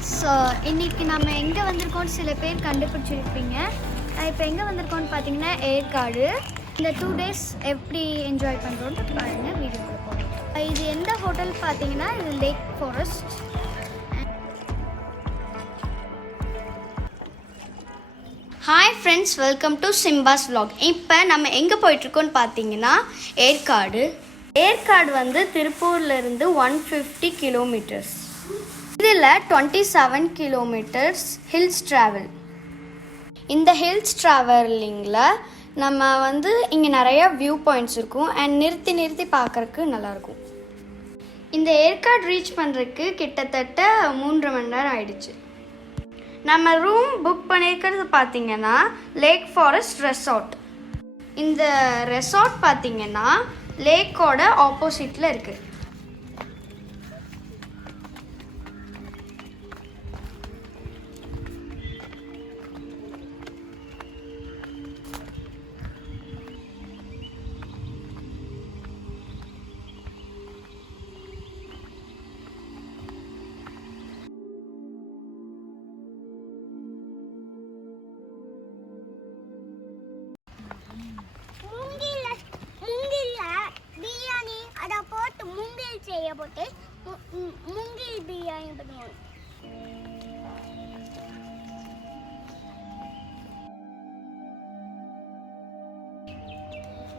Friends, இன்றைக்கி நம்ம எங்கே வந்திருக்கோம்னு சில பேர் கண்டுபிடிச்சிருப்பீங்க. இப்போ எங்கே வந்திருக்கோம்னு பார்த்தீங்கன்னா ஏற்காடு. இந்த 2 days எப்படி என்ஜாய் பண்ணுறோன்னு பாருங்கள், வீடியோக்குள்ள போகிறோம். இது எந்த ஹோட்டல் பார்த்தீங்கன்னா இது lake forest. Hi friends, welcome to Simba's vlog. இப்போ நம்ம எங்கே போயிட்டுருக்கோன்னு பார்த்தீங்கன்னா ஏற்காடு. ஏற்காடு வந்து திருப்பூர்லேருந்து 150 கிலோமீட்டர்ஸ். இதில் 27 கிலோமீட்டர்ஸ் ஹில்ஸ் ட்ராவல். இந்த ஹில்ஸ் ட்ராவலிங்கில் நம்ம வந்து இங்கே நிறையா வியூ பாயிண்ட்ஸ் இருக்கும் அண்ட் நிறுத்தி பார்க்குறக்கு நல்லாயிருக்கும். இந்த ஏற்காடு ரீச் பண்ணுறதுக்கு கிட்டத்தட்ட 3 மணி நேரம் ஆயிடுச்சு. நம்ம ரூம் புக் பண்ணியிருக்கிறது பார்த்திங்கன்னா லேக் ஃபாரஸ்ட் ரெசார்ட். இந்த ரெசார்ட் பார்த்திங்கன்னா லேக்கோட ஆப்போசிட்டில் இருக்குது. போட்டு மூங்கில் பிரியாணி பண்ணுவோம்.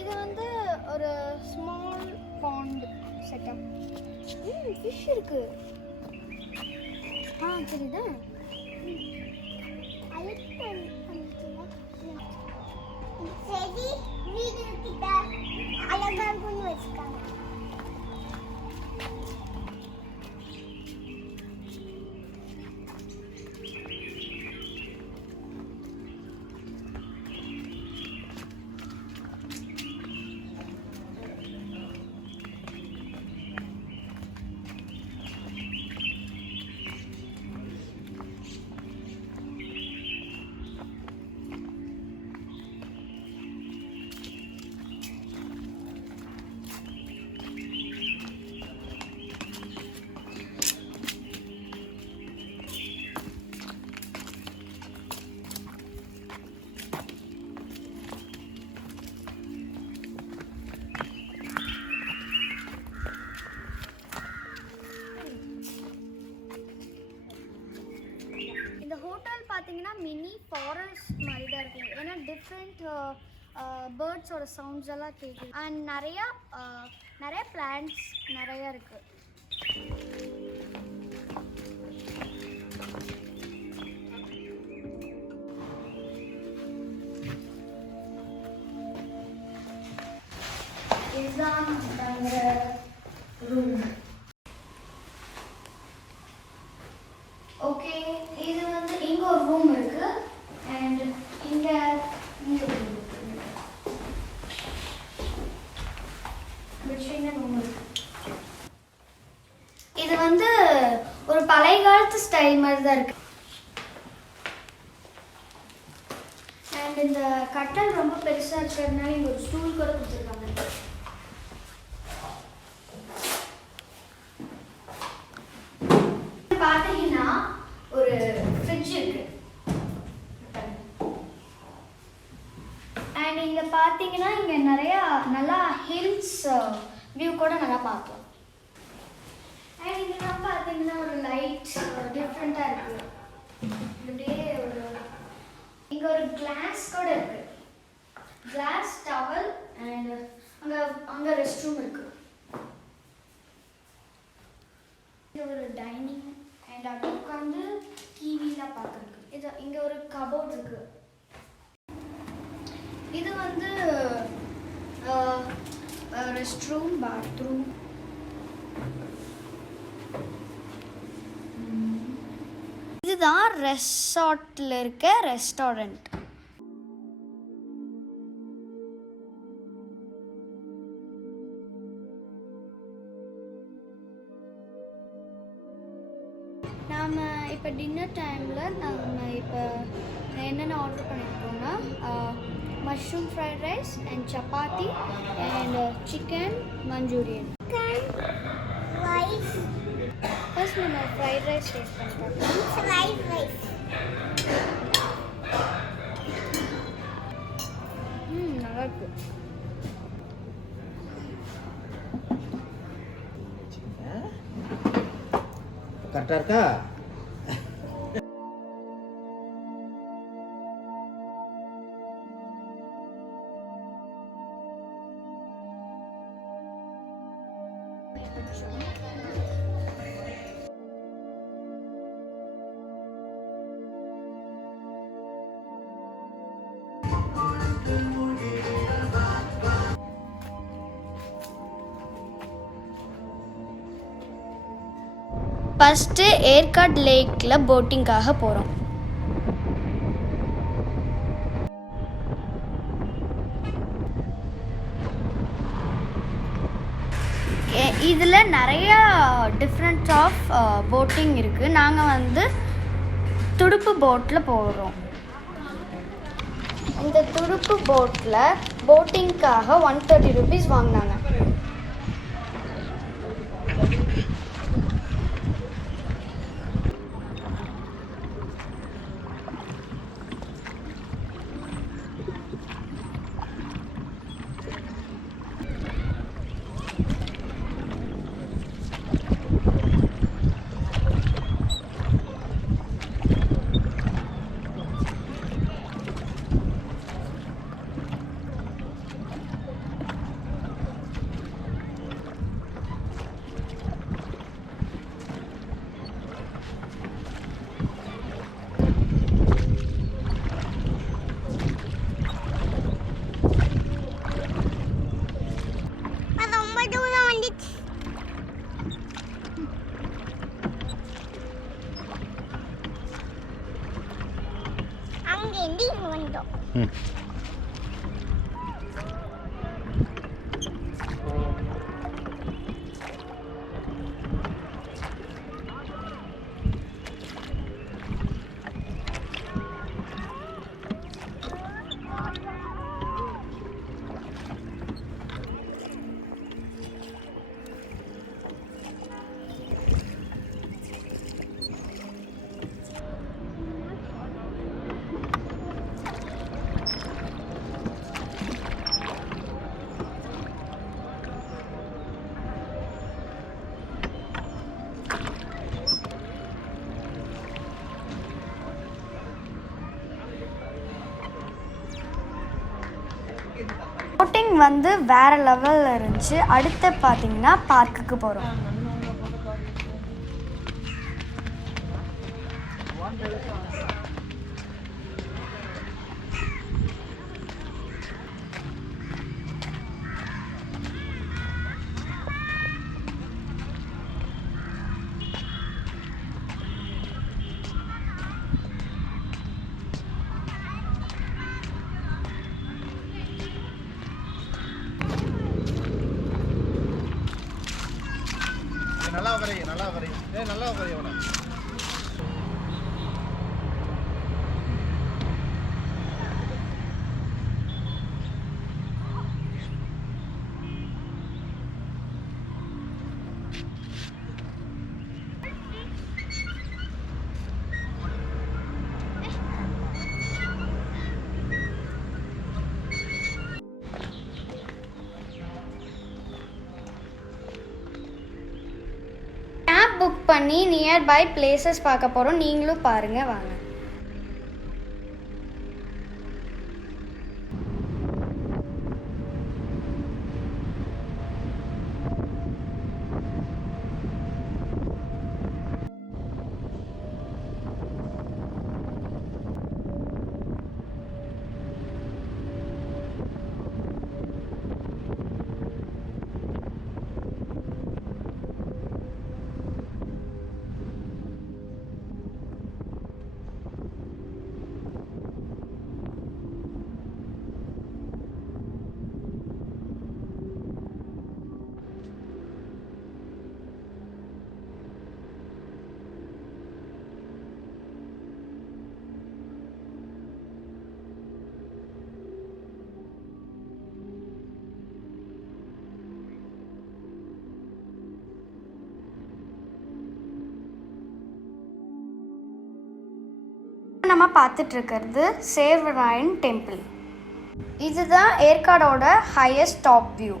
இது வந்து ஒரு ஸ்மால் பாண்ட் செட்டப். ஃபிஷ் இருக்கு. தெரியுதா? சரி, வீடு கிட்ட அழகா இருக்குன்னு வச்சுக்காங்க. பார்த்தீங்கன்னா மினி ஃபாரஸ்ட் மாதிரி தான் இருக்கும். ஏன்னா டிஃப்ரெண்ட் பேர்ட்ஸோட சவுண்ட்ஸ் எல்லாம் கேட்குது அண்ட் நிறையா பிளான்ட்ஸ் நிறையா இருக்குது. இதுதான் ரூம். ஓகே, இது வந்து இங்கே ஒரு ரூம் இருக்குது அண்ட் இங்கே ரூம் இருக்குது. இது வந்து ஒரு பழைய காலத்து ஸ்டைல் மாதிரி தான் இருக்குது. அண்ட் இந்த கட்டல் ரொம்ப பெருசாக இருக்கிறதுனால இங்கே ஒரு ஸ்டூல் கூட கொடுத்துருக்காங்க. பார்த்தீங்கன்னா ஒரு ஃப்ரிட்ஜ் இருக்கு அண்ட் இங்கே பார்த்தீங்கன்னா இங்கே நிறையா நல்லா ஹில்ஸ் வியூ கூட நல்லா பார்க்கலாம். அண்ட் இங்கெல்லாம் பார்த்தீங்கன்னா ஒரு லைட் டிஃப்ரெண்ட்டாக இருக்குது. இப்படியே இங்கே ஒரு கிளாஸ் கூட இருக்கு, கிளாஸ் டவல் அண்ட் அங்கே ரெஸ்ட் ரூம் இருக்கு. இது ஒரு டைனிங் அண்ட் அங்கே உட்காந்து டிவிலாம் பார்க்குறதுக்கு. இது இங்கே ஒரு கபோர்ட் இருக்கு. இது வந்து ரெஸ்ட் ரூம், பாத்ரூம். இதுதான் ரெசார்ட்டில் இருக்க ரெஸ்டாரண்ட். நாம் இப்போ டின்னர் டைமில் நம்ம இப்போ என்னென்ன ஆர்டர் பண்ணியிருக்கோம்னா mushroom fried rice and chapati and chicken Manchurian. Rice first நம்ம ஃப்ரைட் ரைஸ் டேஸ்ட் பண்ணி பார்க்கலாம். Fried rice. நல்லா இருக்கு. கரெக்டாக இருக்கா? ஃபஸ்ட்டு ஏர்காட் லேக்கில் போட்டிங்காக போகிறோம். இதில் நிறையா டிஃப்ரெண்ட் ஆஃப் போட்டிங் இருக்குது. நாங்கள் வந்து துடுப்பு போட்டில் போகிறோம். இந்த துடுப்பு போட்டில் போட்டிங்காக 130 rupees வாங்கினாங்க. போட்டிங் வந்து வேறு லெவலில் இருந்துச்சு. அடுத்து பார்த்தீங்கன்னா பார்க்குக்கு போகிறோம். நல்லா வரைய நல்லா வரைய. புக் பண்ணி நியர்பை பிளேசஸ் பார்க்க போகிறோம். நீங்களும் பாருங்கள் வாங்க. நம்ம பார்த்துட்டு இருக்கிறது சேர்வராயன் டெம்பிள். இதுதான் ஏற்காடோட ஹையஸ்ட் டாப் வியூ.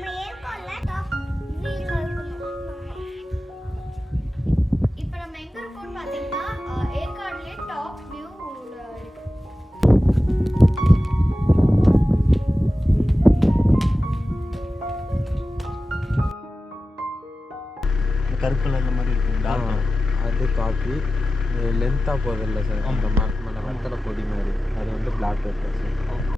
நம்ம ஏற்காடுல டாப் வியூல இருக்கணும். இப்போ நம்ம எங்க இருக்கோம்னு பார்த்தீங்கன்னா ஏற்காடுலேயே டாப் வியூ இருக்கு. கருப்பில் அந்த மாதிரி இருக்கும். அது காப்பி லென்த்தாக போதில்லை சார். அந்த வெத்தலை பொடி மாதிரி அது வந்து பிளாக் பேப்பர் சார்.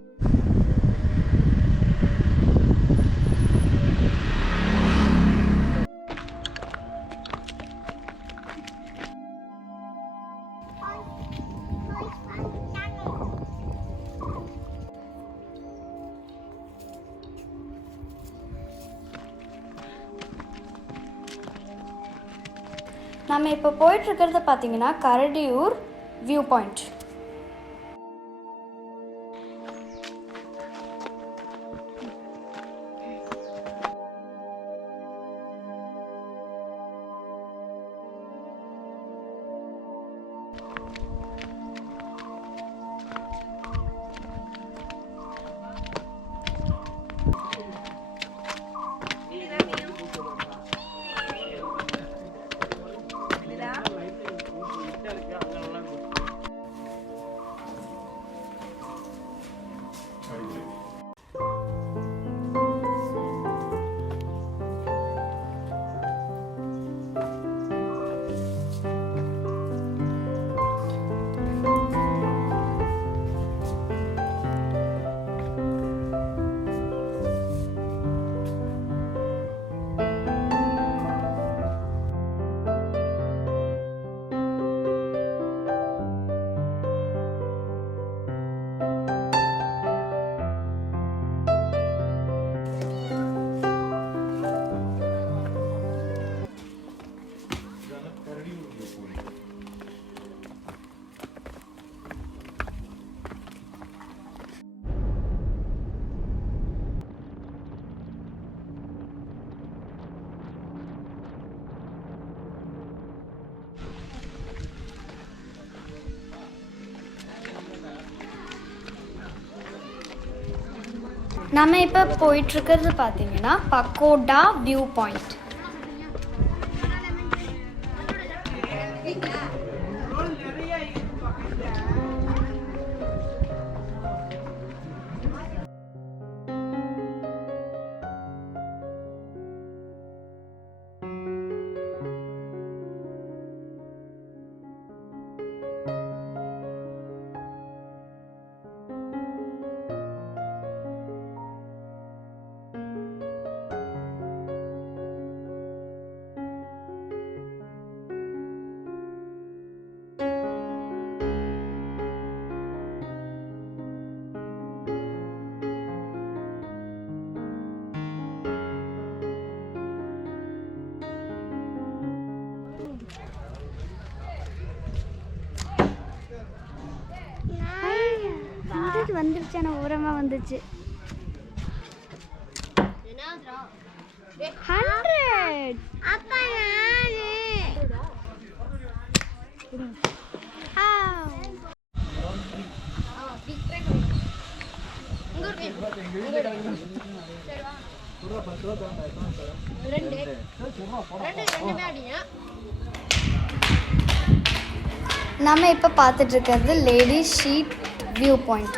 நம்ம இப்போ போயிட்டு இருக்கிறது பார்த்தீங்கன்னா கரடியூர் வியூ பாயிண்ட். நம்ம இப்போ போயிட்டுருக்கிறது பார்த்தீங்கன்னா பகோடா வியூ பாயிண்ட். வந்துருச்சு, ஆனால் ஓரமாக வந்துச்சு. 100 அப்பா நம்ம இப்போ பார்த்துட்டு இருக்கிறது லேடி ஷீட் வியூ பாயிண்ட்.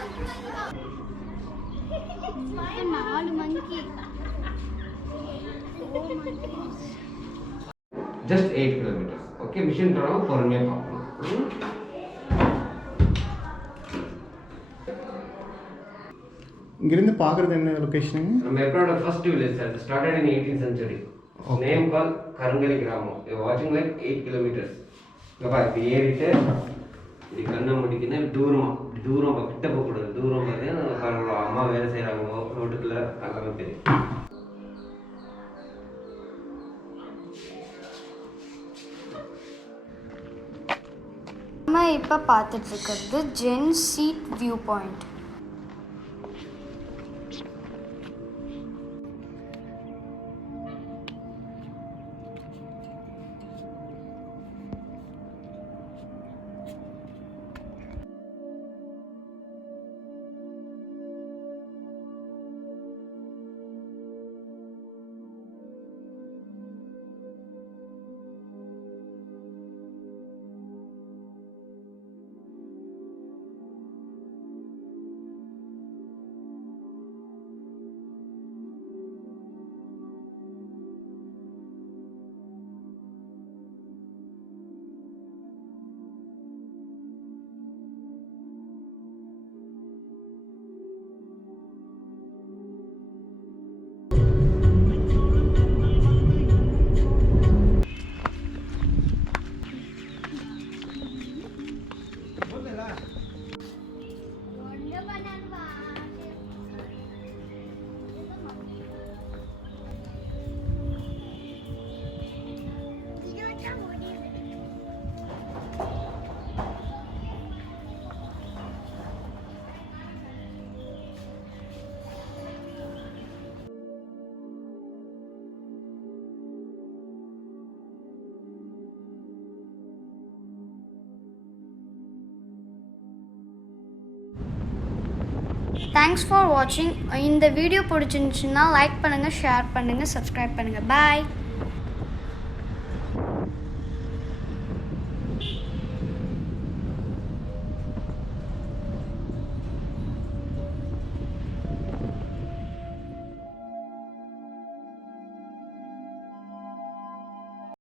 4 மங்கி. Just 8 kilometers. Okay, mission travel பொறுமையா பார்க்கணும். இங்கிருந்து பார்க்குறது என்ன லொக்கேஷன்? நம்ம ஏற்காடோட first village sir. It started in 18th century. Name called Karungali கிராமம். You are watching like 8 kilometers. இங்க பாரு, இப்ப ஏறிட்டு இது கண்ணை முடிக்கினா தூரம் கிட்ட போக கூடாது. தூரம் பார்த்தீங்கன்னா அம்மா வேலை செய்யறாங்க ரோட்டுக்குள்ள அங்கே தெரியும். நம்ம இப்போ பார்த்துட்டு இருக்கிறது gents seat view point. Thanks for வாட்சிங். இந்த வீடியோ பிடிச்சிருந்துச்சுன்னா லைக் பண்ணுங்கள், ஷேர் பண்ணுங்கள், சப்ஸ்கிரைப் பண்ணுங்கள். பாய்.